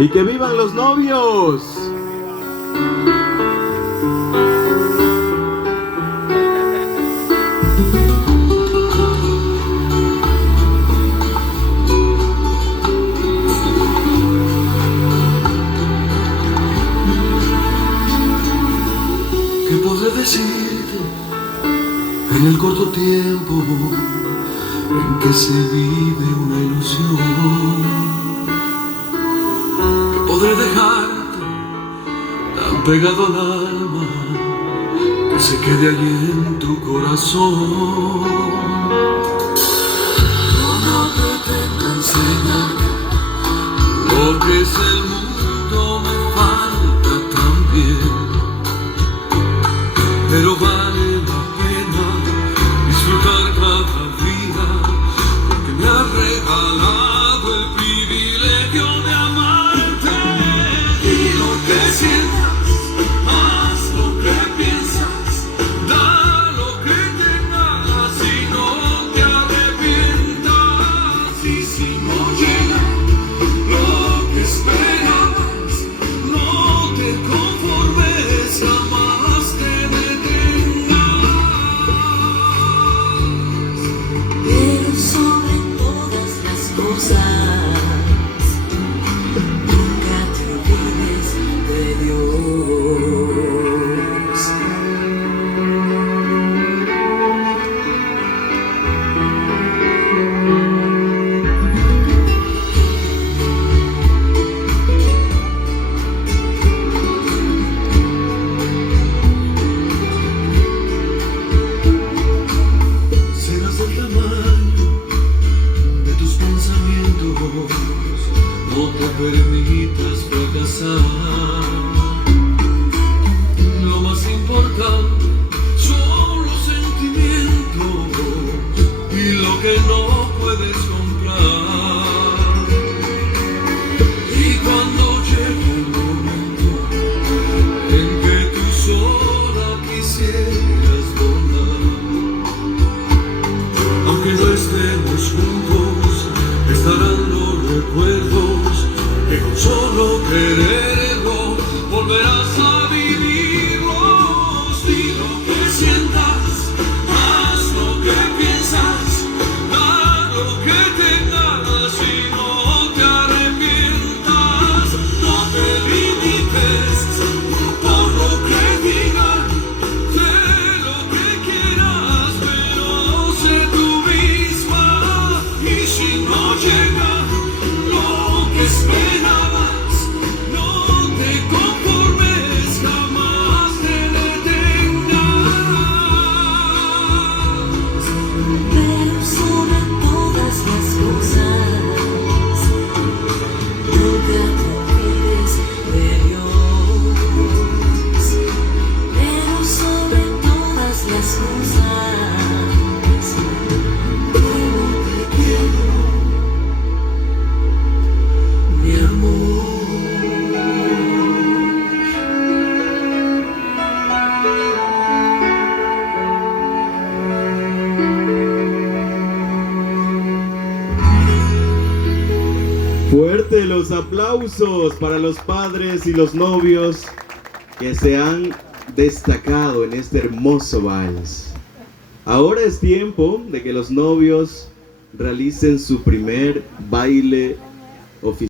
¡Y que vivan los novios! ¿Qué podré decirte en el corto tiempo en que se vive una ilusión? ¿Qué podré dejarte tan pegado al alma que se quede allí en tu corazón? No pretendo enseñar lo que es el mundo, me falta también. Pero vale la pena disfrutar cada día, porque me has regalado el privilegio de amarte. Y lo que sientas, haz lo que piensas, da lo que tengas y no te arrepientas. Y si no llega lo que esperabas, no te conformes jamás. Nunca te olvides de Dios. Serás del tamaño de tus pensamientos, no te permitas fracasar. Lo más importante son los sentimientos y lo que no puedes comprar. Y cuando llegue el momento en que tú sola quisieras volar, aunque no estemos juntos, estarán los recuerdos que con solo quererlo volverás a vivirlos. Y lo que sientas, haz lo que piensas, da lo que tengas y no te arrepientas. No te limites por lo que digan, sé lo que quieras, pero sé tú misma. Y si no llega lo que esperabas, no te conformes, jamás te detengas. Pero sobre todas las cosas, nunca te olvides de Dios. Pero sobre todas las cosas, te quiero, mi amor. Fuerte los aplausos para los padres y los novios que se han destacado en este hermoso vals. Ahora es tiempo de que los novios realicen su primer baile oficial.